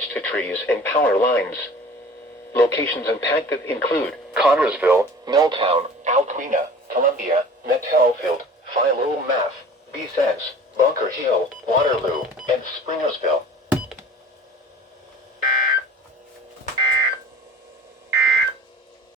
damage to trees and power lines. Locations impacted include Connersville, Milltown, Altoona, Columbia, Metallfield, Philo Math, Vicence, Bunker Hill, Waterloo, and Springersville.